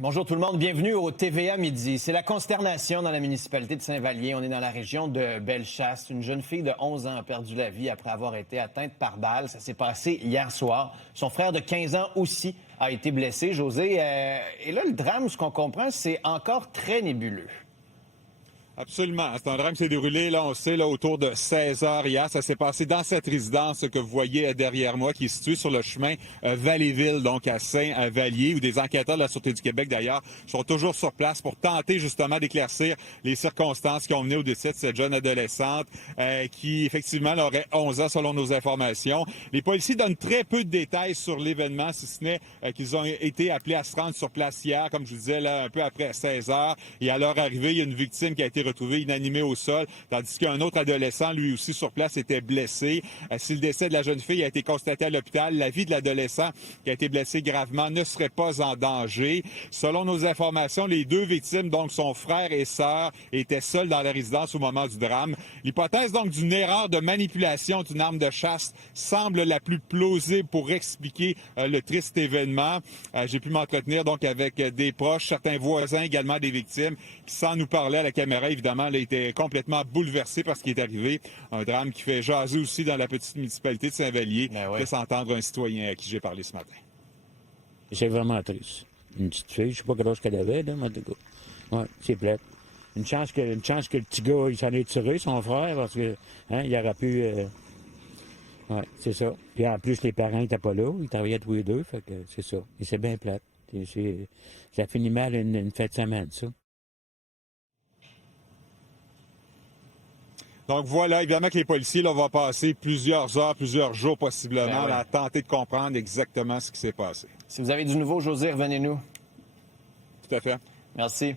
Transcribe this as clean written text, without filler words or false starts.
Bonjour tout le monde, bienvenue au TVA Midi. C'est la consternation dans la municipalité de Saint-Vallier. On est dans la région de Bellechasse. Une jeune fille de 11 ans a perdu la vie après avoir été atteinte par balle. Ça s'est passé hier soir. Son frère de 15 ans aussi a été blessé, José. Et là, le drame, ce qu'on comprend, c'est encore très nébuleux. Absolument. C'est un drame qui s'est déroulé, là, on sait, là, autour de 16 heures hier. Ça s'est passé dans cette résidence que vous voyez derrière moi, qui est située sur le chemin Valleyville, donc à Saint-Vallier, où des enquêteurs de la Sûreté du Québec, d'ailleurs, sont toujours sur place pour tenter justement d'éclaircir les circonstances qui ont mené au décès de cette jeune adolescente qui, effectivement, aurait 11 ans selon nos informations. Les policiers donnent très peu de détails sur l'événement, si ce n'est qu'ils ont été appelés à se rendre sur place hier, comme je vous disais, là, un peu après 16 heures. Et à leur arrivée, il y a une victime qui a été retrouvé inanimé au sol, tandis qu'un autre adolescent, lui aussi sur place, était blessé. Si le décès de la jeune fille a été constaté à l'hôpital, la vie de l'adolescent qui a été blessé gravement ne serait pas en danger. Selon nos informations, les deux victimes, donc son frère et sœur, étaient seuls dans la résidence au moment du drame. L'hypothèse donc d'une erreur de manipulation d'une arme de chasse semble la plus plausible pour expliquer le triste événement. J'ai pu m'entretenir donc avec des proches, certains voisins également des victimes, qui sans nous parler à la caméra, évidemment, elle a été complètement bouleversée par ce qui est arrivé. Un drame qui fait jaser aussi dans la petite municipalité de Saint-Vallier. Fait s'entendre un citoyen à qui j'ai parlé ce matin. C'est vraiment triste. Une petite fille, je sais pas quel âge qu'elle avait, là, mais en tout cas. Ouais, c'est plate. Une chance que le petit gars, il s'en est tiré, son frère, parce que, il aurait pu... Ouais, c'est ça. Puis en plus, les parents n'étaient pas là, ils travaillaient tous les deux, fait que c'est ça. Et c'est bien plate. Ça finit mal une fête de semaine, ça. Donc voilà, évidemment que les policiers là, vont passer plusieurs heures, plusieurs jours possiblement Ben ouais. à tenter de comprendre exactement ce qui s'est passé. Si vous avez du nouveau, José, revenez-nous. Tout à fait. Merci.